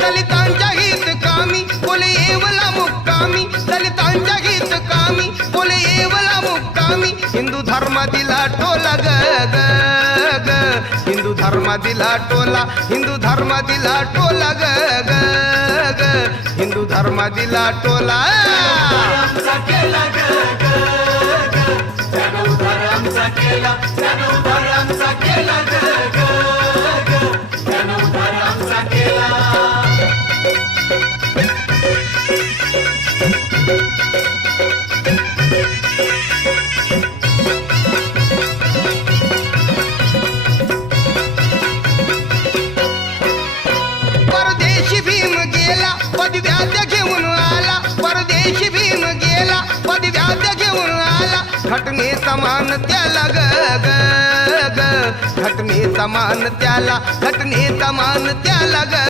दलितांच्या हित कामी बोले येवला मुक्कामी, दलितांच्या हित कामी बोले येवला मुक्कामी. हिंदू धर्म दिला टोला ग ग ग, हिंदू धर्म दिला टोला, हिंदू धर्म दिला टोला ग ग ग, हिंदू धर्म दिला टोला. परदेशी भीम गेला पदव्यात घेऊन आला, परदेशी भीम गेला पदव्यात घेऊन आला. घटने समान त्याला ग ग ग, घटने समान त्याला, घटने समान त्याला ग.